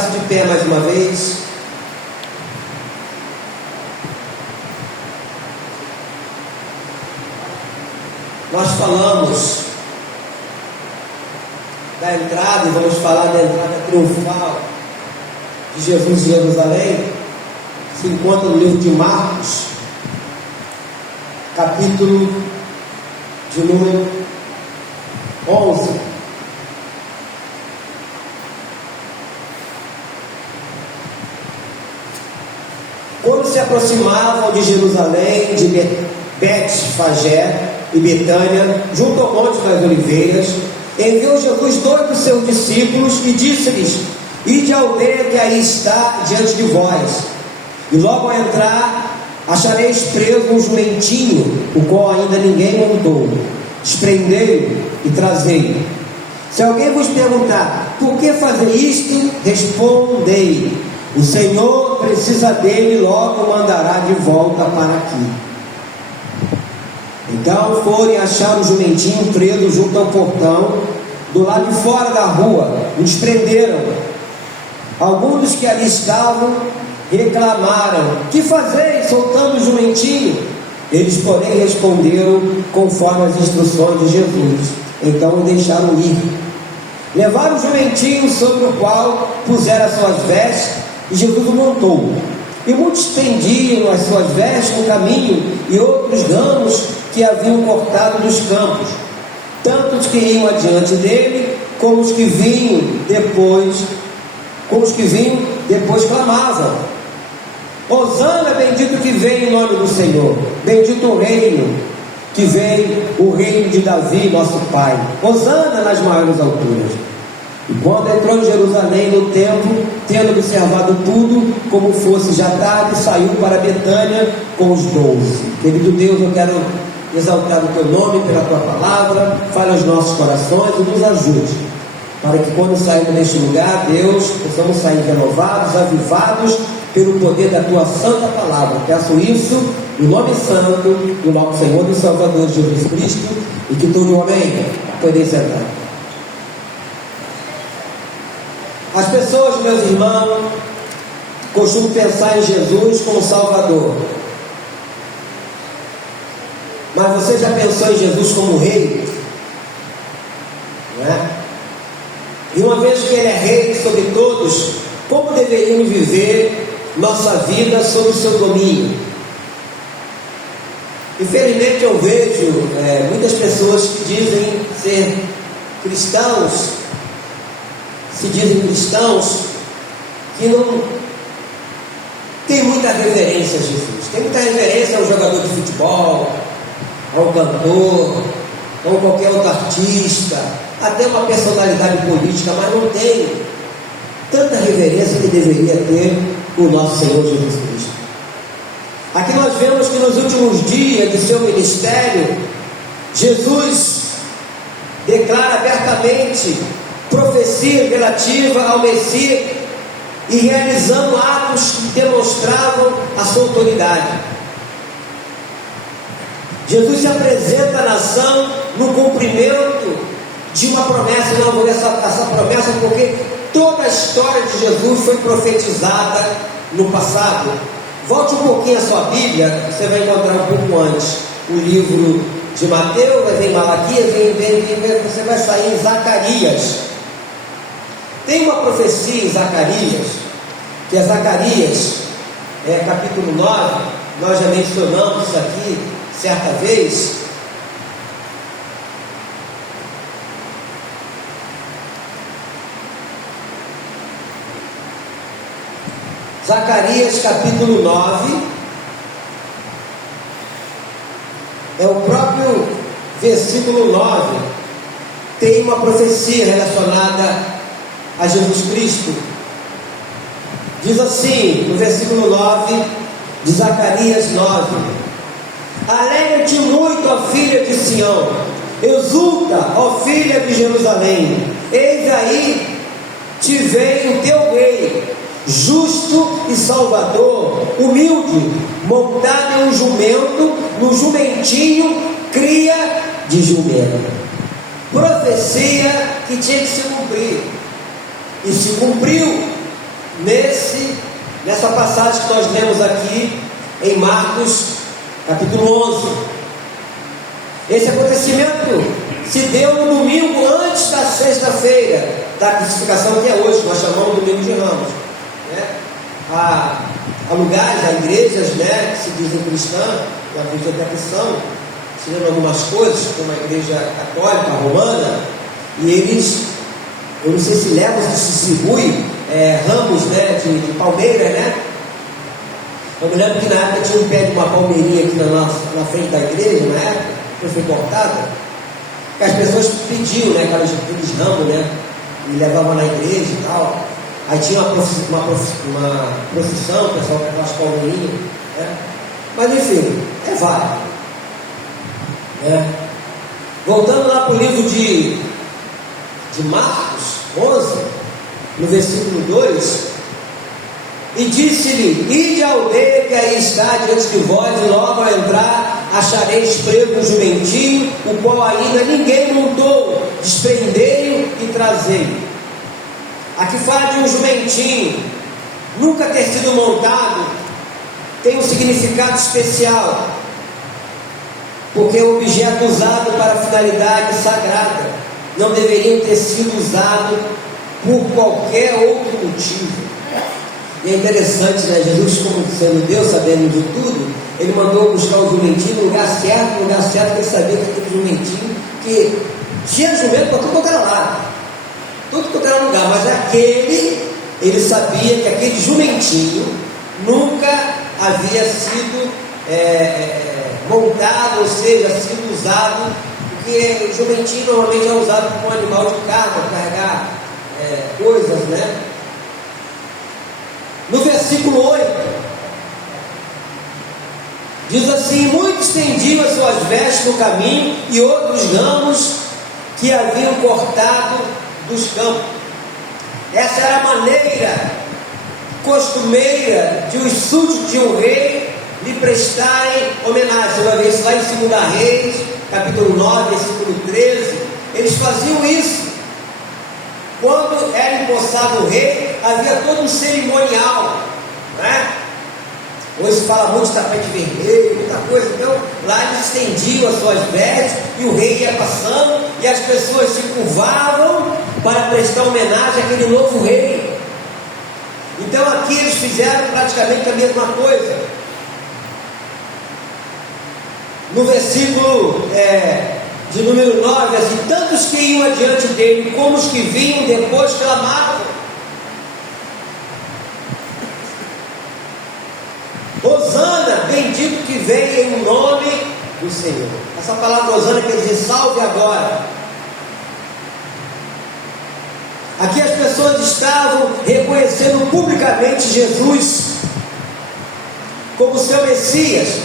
colocar-se de pé mais uma vez. Nós falamos da entrada e vamos falar da entrada triunfal de Jesus em Jerusalém. Se encontra no livro de Marcos, capítulo de número 11. Quando se aproximavam de Jerusalém, de Betfagé e Betânia, junto ao Monte das Oliveiras, enviou Jesus 2 dos seus discípulos e disse-lhes: ide à aldeia que aí está diante de vós, e logo ao entrar achareis preso um jumentinho, o qual ainda ninguém montou. Desprendei-o e trazei-o. Se alguém vos perguntar: por que fazer isto? Respondei: o Senhor precisa dele e logo mandará de volta para aqui. Então foram e acharam o jumentinho preso junto ao portão, do lado de fora da rua, o desprenderam. Alguns dos que ali estavam reclamaram: que fazeis soltando o jumentinho? Eles, porém, responderam conforme as instruções de Jesus. Então o deixaram ir. Levaram o jumentinho, sobre o qual puseram as suas vestes, e Jesus o montou. E muitos tendiam as suas vestes no caminho, e outros ramos que haviam cortado dos campos, tanto os que iam adiante dele, como os que vinham depois clamavam: Hosana, bendito que vem em nome do Senhor, bendito o reino, que vem o reino de Davi, nosso pai, Hosana nas maiores alturas. E quando entrou em Jerusalém no templo, tendo observado tudo, como fosse já tarde, saiu para Betânia com os 12. Querido Deus, eu quero exaltar o teu nome pela tua palavra, fale aos nossos corações e nos ajude, para que quando sairmos deste lugar, Deus, possamos sair renovados, avivados pelo poder da tua santa palavra. Peço isso no nome santo do nosso Senhor e Salvador Jesus Cristo, e que todo homem pode sentar. As pessoas, meus irmãos, costumam pensar em Jesus como Salvador. Mas você já pensou em Jesus como rei? Não é? E uma vez que ele é rei sobre todos, como deveríamos viver nossa vida sob o seu domínio? Infelizmente eu vejo muitas pessoas que dizem ser cristãos, se dizem cristãos, que não tem muita reverência a Jesus. Tem muita reverência ao jogador de futebol, ao cantor, ou qualquer outro artista, até uma personalidade política, mas não tem tanta reverência que deveria ter o nosso Senhor Jesus Cristo. Aqui nós vemos que nos últimos dias de seu ministério, Jesus declara abertamente profecia relativa ao Messias e realizando atos que demonstravam a sua autoridade. Jesus se apresenta à nação no cumprimento de uma promessa. Eu não vou ler essa promessa porque toda a história de Jesus foi profetizada no passado. Volte um pouquinho a sua Bíblia, você vai encontrar um pouco antes o livro de Mateus, vai vir Malaquias, você vai sair em Zacarias. Tem uma profecia em Zacarias, que é Zacarias, capítulo 9, nós já mencionamos isso aqui certa vez. Zacarias capítulo 9, é o próprio versículo 9, tem uma profecia relacionada a Jesus Cristo. Diz assim, no versículo 9 de Zacarias 9: alegra-te muito, ó filha de Sião, exulta, ó filha de Jerusalém, eis aí te vem o teu rei, justo e salvador, humilde, montado em um jumento, no jumentinho, cria de jumento. Profecia que tinha que se cumprir, e se cumpriu. nessa passagem que nós lemos aqui em Marcos capítulo 11. Esse acontecimento se deu no domingo antes da sexta-feira da crucificação, que é hoje, nós chamamos de domingo de Ramos, né? Há lugares, há igrejas, né, que se dizem cristãs, eu acredito até que são, tirando algumas coisas, como a igreja católica, romana, e eles, eu não sei se levam, se distribui ramos, né, de palmeira, né? Eu me lembro que na época tinha um pé de uma palmeirinha aqui na frente da igreja, na época, que foi cortada, que as pessoas pediam, né, aqueles ramos, né, e levavam na igreja e tal. Aí tinha uma procissão, o pessoal com aquelas palmeirinhas, né? Mas enfim, é válido, né? Voltando lá para o livro de Marcos 11, no versículo 2, e disse-lhe: ide à aldeia que aí está diante de vós, e logo ao entrar achareis preso um jumentinho, o qual ainda ninguém montou, desprendei-o e trazei-o. Aqui fala de um jumentinho, nunca ter sido montado, tem um significado especial, porque é um objeto usado para finalidade sagrada, não deveriam ter sido usado por qualquer outro motivo. E é interessante, né? Jesus, como sendo Deus, sabendo de tudo, ele mandou buscar o jumentinho no lugar certo, que ele sabia que aquele jumentinho, que tinha jumento para tudo quanto era lado, tudo quanto era lugar, mas ele sabia que aquele jumentinho nunca havia sido montado, ou seja, sido usado, porque o jumentinho normalmente é usado como um animal de carga, para carregar coisas, né? No versículo 8, diz assim: muitos estendiam as suas vestes no caminho, e outros ramos que haviam cortado dos campos. Essa era a maneira costumeira de os súditos de um rei lhe prestarem homenagem. Você vai ver isso lá em 2 Reis, capítulo 9, versículo 13. Eles faziam isso. Quando era empossado o rei, havia todo um cerimonial, né? Hoje se fala muito de tapete vermelho, muita coisa. Então lá eles estendiam as suas vestes e o rei ia passando e as pessoas se curvavam para prestar homenagem àquele novo rei. Então aqui eles fizeram praticamente a mesma coisa. No versículo de número 9, assim: tantos que iam adiante dele, como os que vinham depois, clamavam: Hosana, bendito que vem em nome do Senhor. Essa palavra Hosana quer dizer salve agora. Aqui as pessoas estavam reconhecendo publicamente Jesus como seu Messias,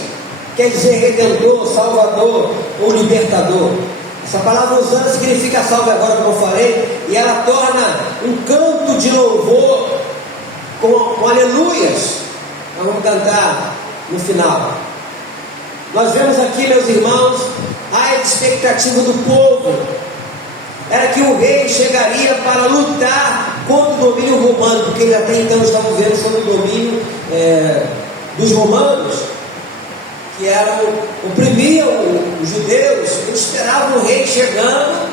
quer dizer redentor, salvador ou libertador. Essa palavra Hosana significa salve agora, como eu falei, e ela torna um canto de louvor com aleluias. Nós vamos cantar no final. Nós vemos aqui, meus irmãos, a expectativa do povo era que o rei chegaria para lutar contra o domínio romano, porque eles até então estavam vendo sobre o domínio dos romanos, que oprimiam os judeus. Eles esperavam o rei chegando,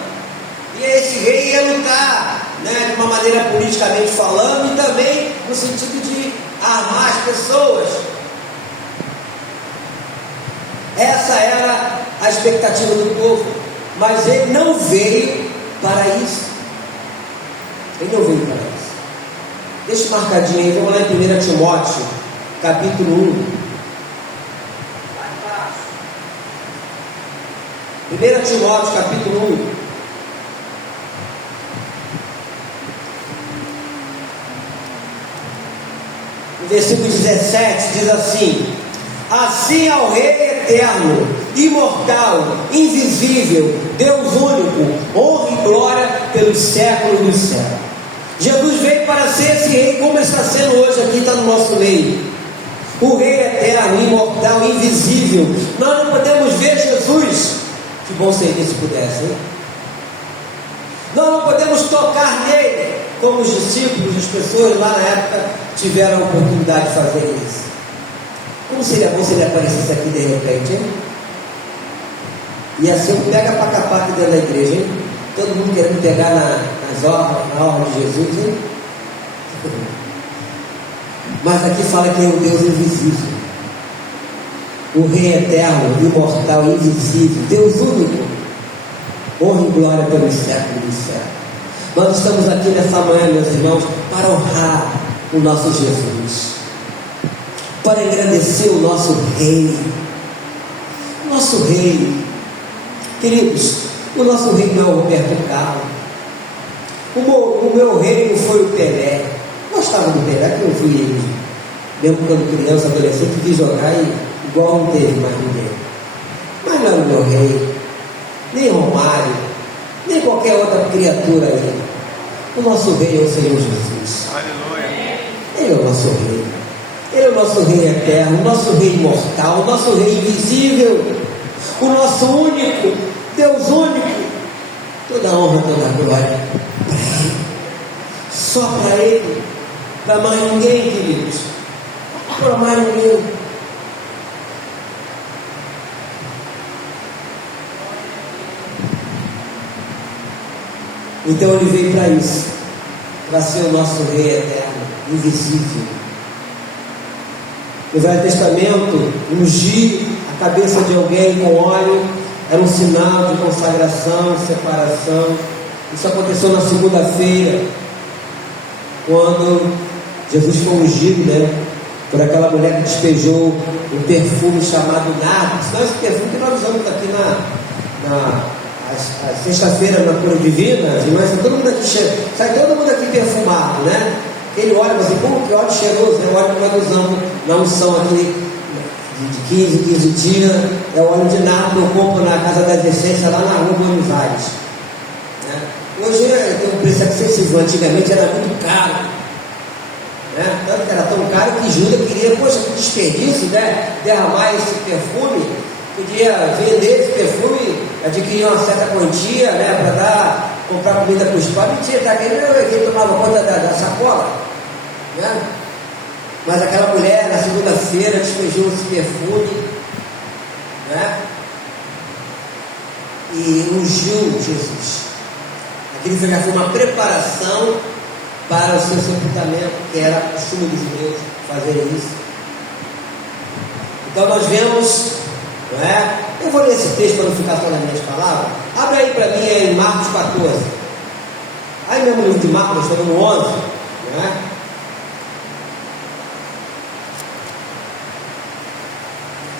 e esse rei ia lutar, né, de uma maneira politicamente falando, e também no sentido de armar as pessoas. Essa era a expectativa do povo, mas ele não veio para isso. Ele não veio para isso. Deixa marcadinho aí, vamos lá em 1 Timóteo, capítulo 1. 1 Timóteo, capítulo 1. No versículo 17 diz assim: assim ao Rei eterno, imortal, invisível, Deus único, honra e glória pelos séculos dos séculos. Jesus veio para ser esse rei, como está sendo hoje aqui, está no nosso meio. O Rei eterno, imortal, invisível. Nós não podemos ver Jesus. Que bom seria se pudesse, hein? Nós não podemos tocar nele, como os discípulos, as pessoas lá na época tiveram a oportunidade de fazer isso. Como seria bom se ele aparecesse aqui de repente, hein? Ia ser um pega para capar aqui dentro da igreja, hein? Todo mundo querendo pegar na ordem de Jesus, hein? Mas aqui fala que é o Deus invisível, o Rei eterno, imortal, invisível, Deus único, honra e glória pelos séculos dos séculos. Nós estamos aqui nessa manhã, meus irmãos, para honrar o nosso Jesus, para engrandecer o nosso Rei. O nosso Rei, queridos, o nosso Rei não é o Roberto Carlos. O meu rei não foi o Pelé. Gostava do Pelé, que eu fui, mesmo quando criança, adolescente, vi jogar e igual não teve mais ninguém. Mas não era o meu rei, nem Romário, nem qualquer outra criatura aí. O nosso rei é o Senhor Jesus. Aleluia. Ele é o nosso rei. Ele é o nosso rei eterno, o nosso rei imortal, o nosso rei invisível, o nosso único, Deus único. Toda a honra, toda a glória para Ele. Só para Ele. Para mais ninguém, queridos. Para mais ninguém. Então Ele veio para isso, para ser o nosso Rei eterno, invisível. No Velho Testamento, ungir a cabeça de alguém com óleo era um sinal de consagração, separação. Isso aconteceu na segunda-feira, quando Jesus foi ungido, por aquela mulher que despejou um perfume chamado nardo. Senão esse perfume que nós usamos aqui na sexta-feira na cura divina, mas todo mundo aqui sai todo mundo aqui perfumado, Ele olha assim, como que óleo cheiroso, O óleo que nós usamos na unção aqui de 15 dias, é o óleo de nardo que eu compro na Casa das Essências, lá na rua Buenos Aires. Hoje tem um preço acessível, antigamente era muito caro, Tanto que era tão caro que Júlia queria, poxa, que desperdício, derramar esse perfume, podia vender esse perfume, adquirir uma certa quantia, para comprar comida para os pobres. Mentira, quem tomava conta da sacola, Mas aquela mulher na segunda-feira despejou esse perfume, e ungiu Jesus. Aquilo já foi uma preparação para o seu sepultamento, que era costume dos judeus fazer isso. Então nós vemos, Eu vou ler esse texto para não ficar só nas minhas palavras. Abre aí para mim em Marcos 14. Aí mesmo no livro de Marcos, nós estamos no 11,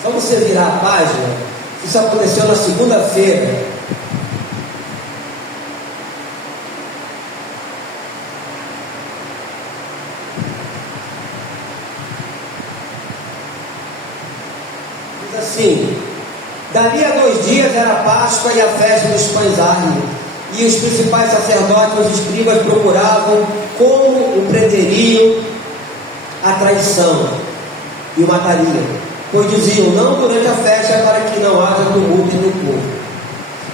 Só você virar a página. Isso aconteceu na segunda-feira. Diz assim: dali a 2 dias era a Páscoa e a festa dos pães árvores, e os principais sacerdotes e os escribas procuravam como o prenderiam a traição e o matariam, pois diziam: não durante a festa, para que não haja tumulto no povo.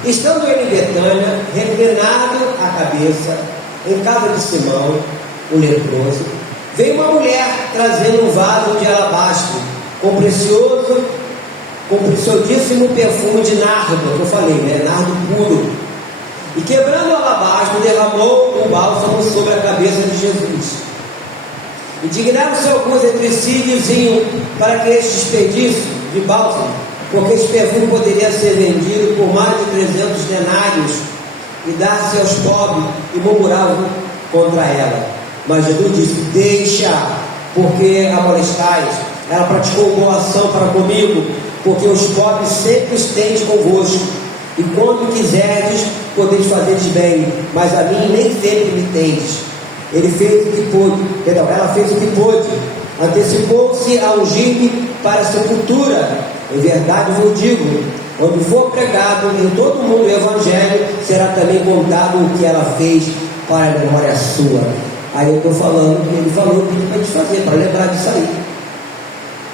Estando ele em Betânia, reclinado a cabeça, em casa de Simão, o leproso, veio uma mulher trazendo um vaso de alabastro com preciosíssimo perfume de nardo, que eu falei, nardo puro, e quebrando o alabastro, derramou o bálsamo sobre a cabeça de Jesus. Indignaram-se alguns entre si e diziam: para que este desperdício de bálsamo? Porque este perfume poderia ser vendido por mais de 300 denários e dar-se aos pobres, e murmuravam contra ela. Mas Jesus disse: deixa, porque a molestais. Ela praticou boa ação para comigo, porque os pobres sempre os tendes convosco, e quando quiserdes, podeis fazer-lhes bem, mas a mim nem sempre me tendes. Ela fez o que pôde, antecipou-se a ungir-me para a sepultura. Em verdade vos digo, onde for pregado em todo o mundo o Evangelho, será também contado o que ela fez para a memória sua. Aí eu estou falando que ele falou o que para te fazer, para lembrar disso aí.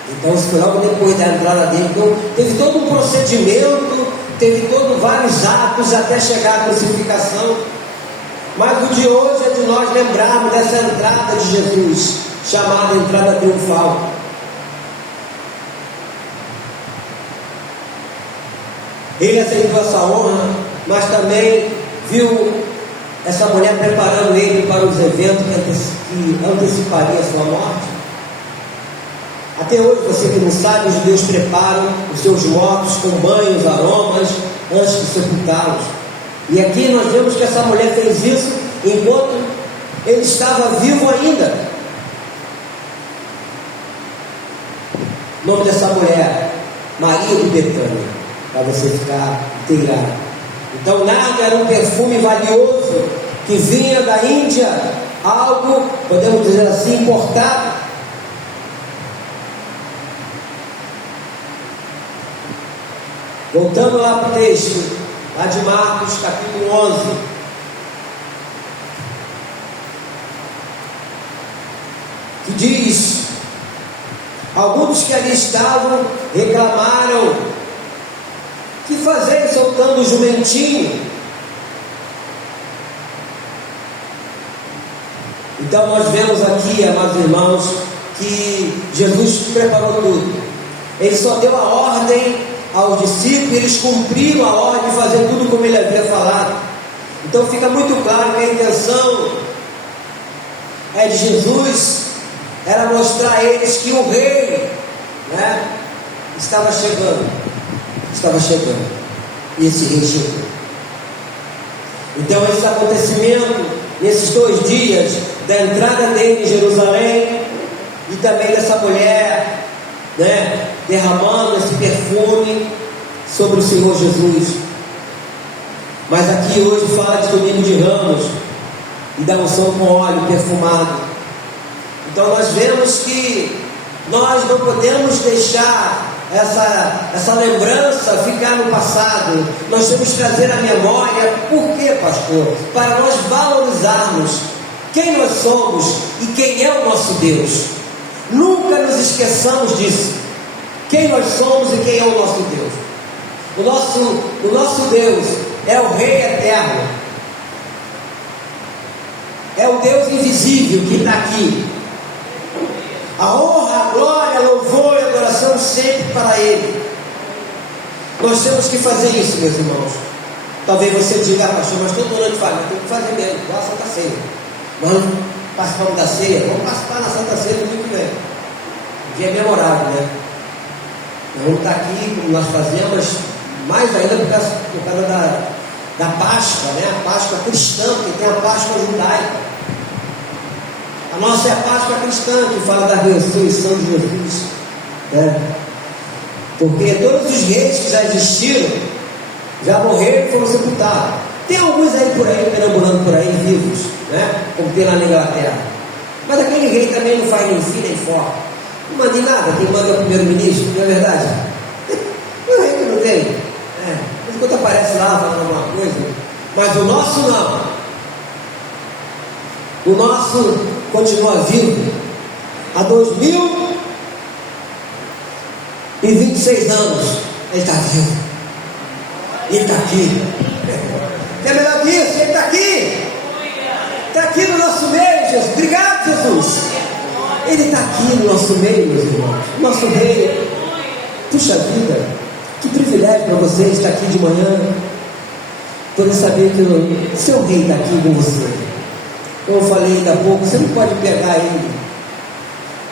Então isso foi logo depois da entrada dele. Então teve todo um procedimento, teve vários atos até chegar à crucificação. Mas o de hoje é de nós lembrarmos dessa entrada de Jesus, chamada entrada triunfal. Ele aceitou essa honra, mas também viu essa mulher preparando ele para os eventos que antecipariam a sua morte. Até hoje, você que não sabe, os judeus preparam os seus mortos com banhos, aromas, antes de sepultá-los. E aqui nós vemos que essa mulher fez isso enquanto ele estava vivo ainda. O nome dessa mulher, Maria de Betânia, para você ficar inteirado. Então nada era um perfume valioso que vinha da Índia, algo, podemos dizer assim, importado. Voltando lá para o texto, lá de Marcos, capítulo 11. Que diz: alguns que ali estavam reclamaram: que fazer soltando o jumentinho? Então nós vemos aqui, amados irmãos, que Jesus preparou tudo. Ele só deu a ordem aos discípulos e eles cumpriram a ordem de fazer tudo como ele havia falado. Então fica muito claro que a intenção de Jesus era mostrar a eles que o rei, estava chegando. E esse rei chegou. Então esse acontecimento, nesses 2 dias da entrada dele em Jerusalém, e também dessa mulher, derramando esse perfume sobre o Senhor Jesus. Mas aqui hoje fala de domingo de Ramos e da unção com óleo perfumado. Então nós vemos que nós não podemos deixar essa lembrança ficar no passado. Nós temos que trazer à memória. Por quê, pastor? Para nós valorizarmos quem nós somos e quem é o nosso Deus. Nunca nos esqueçamos disso. Quem nós somos e quem é o nosso Deus. O nosso Deus é o Rei eterno. É o Deus invisível que está aqui. A honra, a glória, a louvor e a adoração sempre para Ele. Nós temos que fazer isso, meus irmãos. Talvez você diga: pastor, mas todo mundo faz, mas tem que fazer mesmo, igual a Santa Ceia. Nós participamos da ceia, vamos participar na Santa Ceia no domingo que vem. O dia é memorável, né? Nós vamos estar aqui, como nós fazemos, mais ainda por causa da Páscoa, a Páscoa cristã, porque tem a Páscoa judaica. A nossa é a Páscoa cristã, que fala da ressurreição de Jesus, porque todos os reis que já existiram, já morreram e foram sepultados. Tem alguns aí por aí, perambulando por aí, vivos, como tem lá na Inglaterra. Mas aquele rei também não faz nem fim nem fora. Não manda em nada, quem manda é o primeiro-ministro, não é verdade? O rei que não tem. Mas enquanto aparece lá falando alguma coisa. Mas o nosso não. O nosso continua vivo há 2026 anos. Ele está vivo. Ele está aqui. É melhor que isso, ele está aqui. Está aqui no nosso meio, Jesus. Obrigado, Jesus. Ele está aqui no nosso meio, meus irmãos. Nosso rei. Puxa vida, que privilégio para você estar aqui de manhã, poder saber que o seu rei está aqui com você. Como eu falei ainda há pouco, você não pode pegar ele,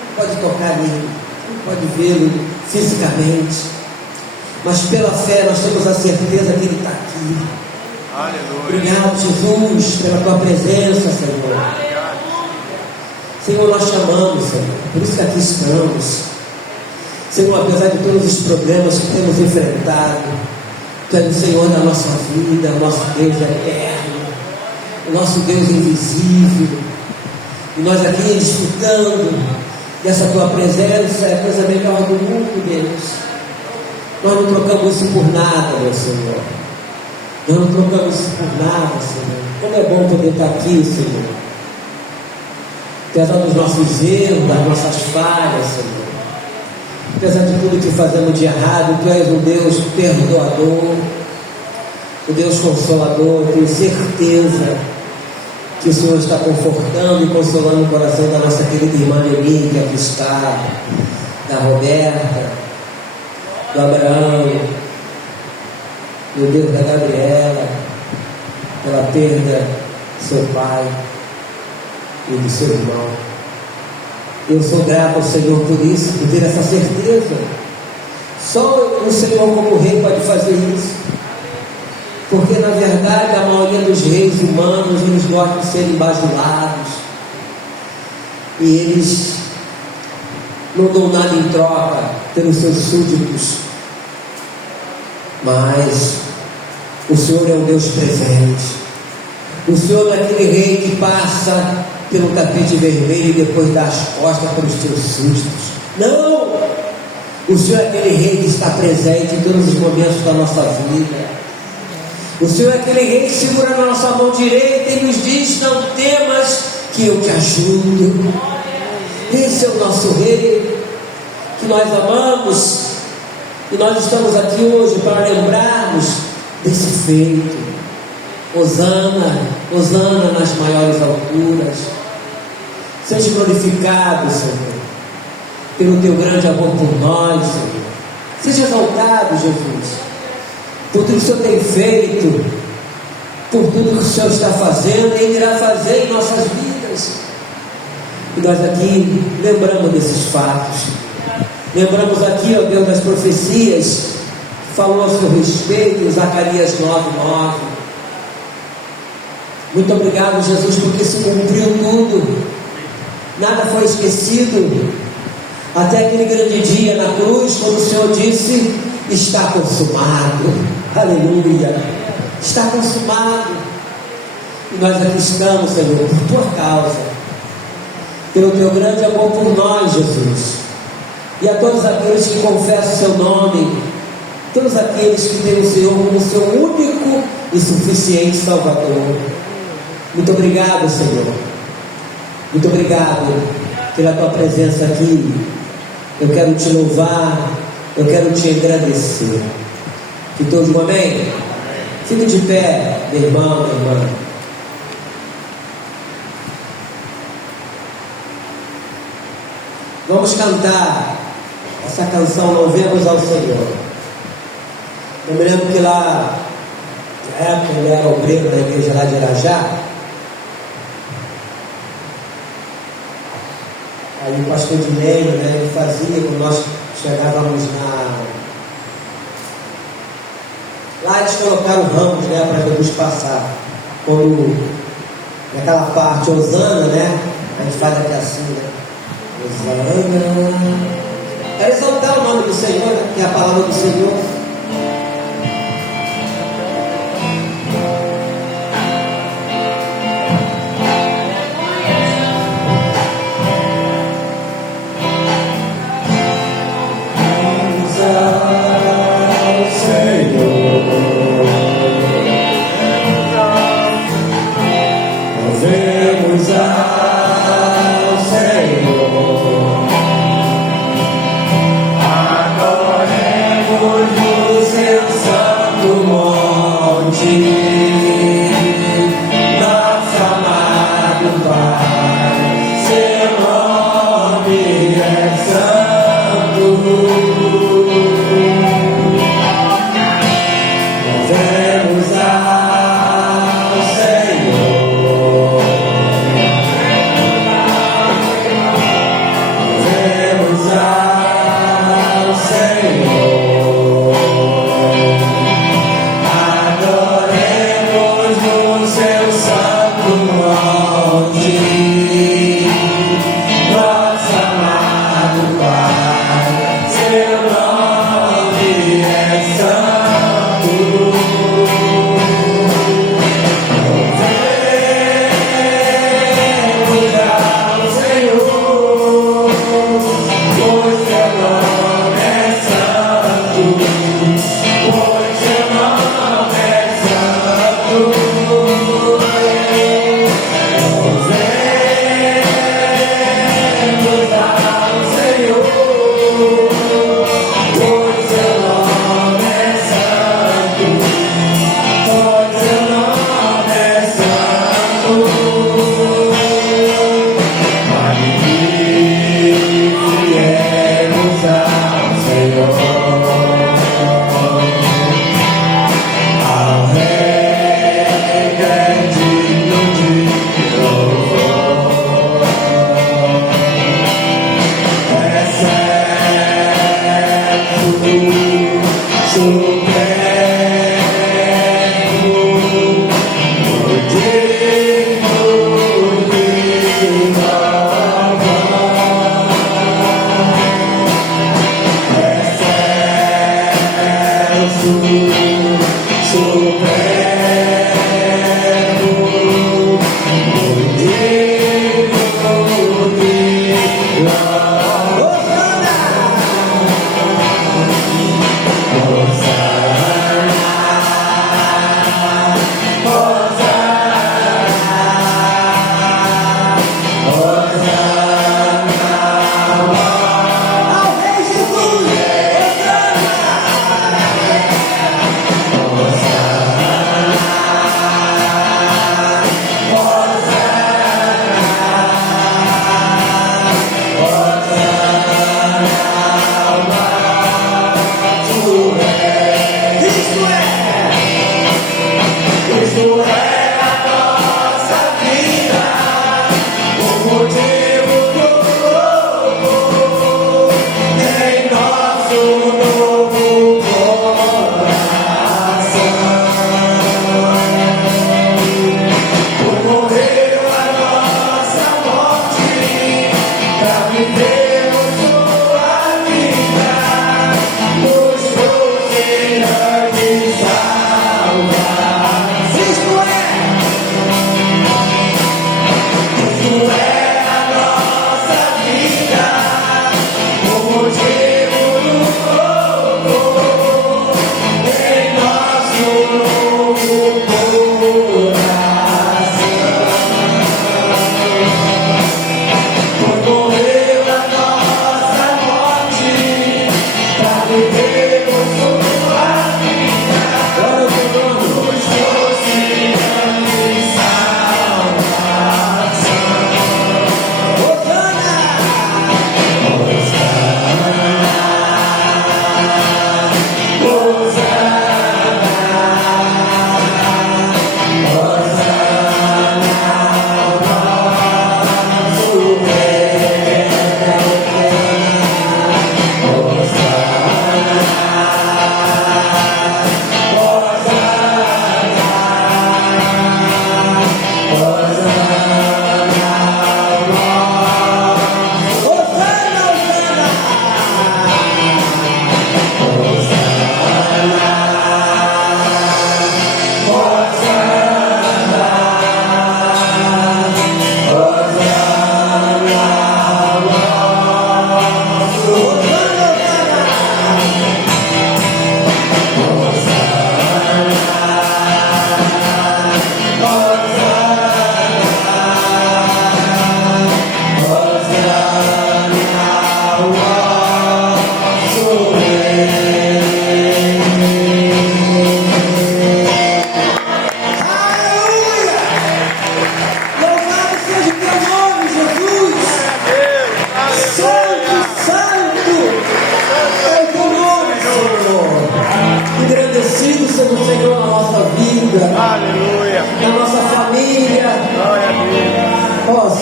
não pode tocar nele, não pode vê-lo fisicamente, mas pela fé nós temos a certeza que ele está aqui. Aleluia. Obrigado, Jesus, pela tua presença, Senhor. Aleluia. Senhor, nós te amamos, Senhor, por isso que aqui estamos. Senhor, apesar de todos os problemas que temos enfrentado, Tu és o Senhor da nossa vida, o nosso Deus eterno, o nosso Deus invisível. E nós aqui desfrutando dessa Tua presença é a coisa melhor do mundo, Deus. Nós não trocamos isso por nada, meu Senhor. Nós não trocamos isso por nada, Senhor. Como é bom poder estar aqui, Senhor. Apesar dos nossos erros, das nossas falhas, Senhor. Apesar de tudo que fazemos de errado, Tu és um Deus perdoador, um Deus consolador. Eu tenho certeza que o Senhor está confortando e consolando o coração da nossa querida irmã Leni, que aqui está, da Roberta, do Abraão, meu Deus, da Gabriela, pela perda do seu pai e do seu irmão. Eu sou grato ao Senhor por isso, por ter essa certeza. Só o Senhor como rei pode fazer isso. Porque na verdade a maioria dos reis humanos, eles gostam de serem bajulados. E eles não dão nada em troca pelos seus súditos. Mas o Senhor é um Deus presente. O Senhor é aquele rei que passa pelo tapete vermelho e depois dá as costas para os teus súditos. Não! O Senhor é aquele rei que está presente em todos os momentos da nossa vida. O Senhor é aquele rei que segura na nossa mão direita e nos diz: não temas, que eu te ajudo. Esse é o nosso rei, que nós amamos. E nós estamos aqui hoje para lembrarmos desse feito. Hosana, Hosana nas maiores alturas. Seja glorificado, Senhor, pelo teu grande amor por nós, Senhor. Seja exaltado, Jesus, por tudo que o Senhor tem feito, por tudo que o Senhor está fazendo e irá fazer em nossas vidas. E nós aqui lembramos desses fatos. Lembramos aqui, ó Deus, das profecias que falou a seu respeito, em Zacarias 9:9. Muito obrigado, Jesus, porque se cumpriu tudo. Nada foi esquecido. Até aquele grande dia na cruz, quando o Senhor disse: está consumado. Aleluia. Está consumado. E nós aqui estamos, Senhor, por tua causa, pelo teu grande amor por nós, Jesus. E a todos aqueles que confessam o seu nome, todos aqueles que têm o Senhor como seu único e suficiente Salvador. Muito obrigado, Senhor. Muito obrigado pela tua presença aqui. Eu quero te louvar, eu quero te agradecer. Que todos digam amém? Fique de pé, meu irmão, minha irmã. Vamos cantar essa canção, Louvemos ao Senhor. Eu me lembro que lá, na época, ele era obreiro da igreja lá de Irajá. Aí o pastor de Leio, né, ele fazia, quando nós chegávamos lá eles colocaram ramos, né, para Jesus passar. Quando, naquela parte, Hosana, né, a gente faz aqui assim, né, Hosana. Quero exaltar o nome do Senhor, né, que é a palavra do Senhor. Adoremos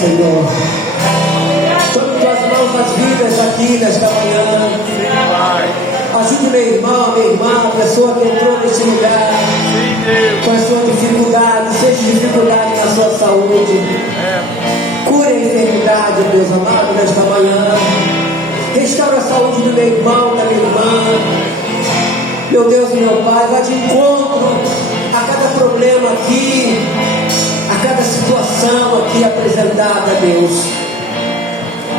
Senhor, tome tuas mãos nas vidas aqui nesta manhã. Ajude meu irmão, minha irmã, a pessoa que entrou neste lugar com a sua dificuldade, seja dificuldade na sua saúde. Cure a enfermidade, Deus amado, nesta manhã. Restaura a saúde do meu irmão, da minha irmã. Meu Deus e meu Pai, vá de encontro a cada problema aqui, a cada situação aqui apresentada, Deus.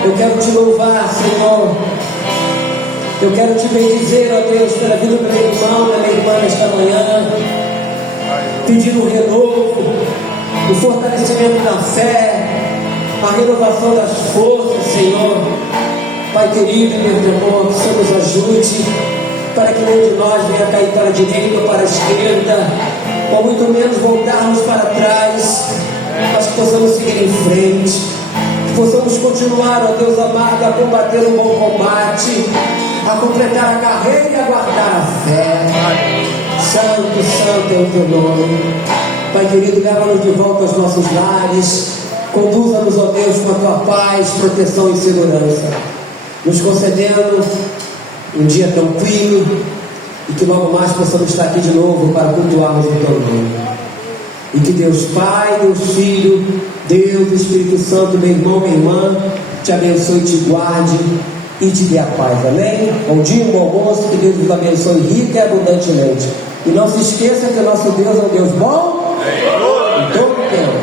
Eu quero te louvar, Senhor. Eu quero te bendizer, ó Deus, pela vida do meu irmão, da minha irmã nesta manhã, pedindo um renovo, o fortalecimento da fé, a renovação das forças, Senhor. Pai querido, meu amor, que o Senhor nos ajude, para que nenhum de nós venha cair para a direita ou para a esquerda, ou muito menos voltarmos para trás, mas que possamos seguir em frente, que possamos continuar, ó Deus amado, a combater o bom combate, a completar a carreira e a guardar a fé. Santo, santo é o teu nome. Pai querido, leva-nos de volta aos nossos lares, conduza-nos, ó Deus, com a tua paz, proteção e segurança, nos concedendo um dia tranquilo, e que logo mais possamos estar aqui de novo para cultuarmos o teu nome. E que Deus Pai, Deus Filho, Deus Espírito Santo, meu irmão, minha irmã, te abençoe, te guarde e te dê a paz. Amém? Bom dia, bom almoço, que Deus nos abençoe rica e abundantemente. E não se esqueça que o nosso Deus é um Deus bom em todo o tempo.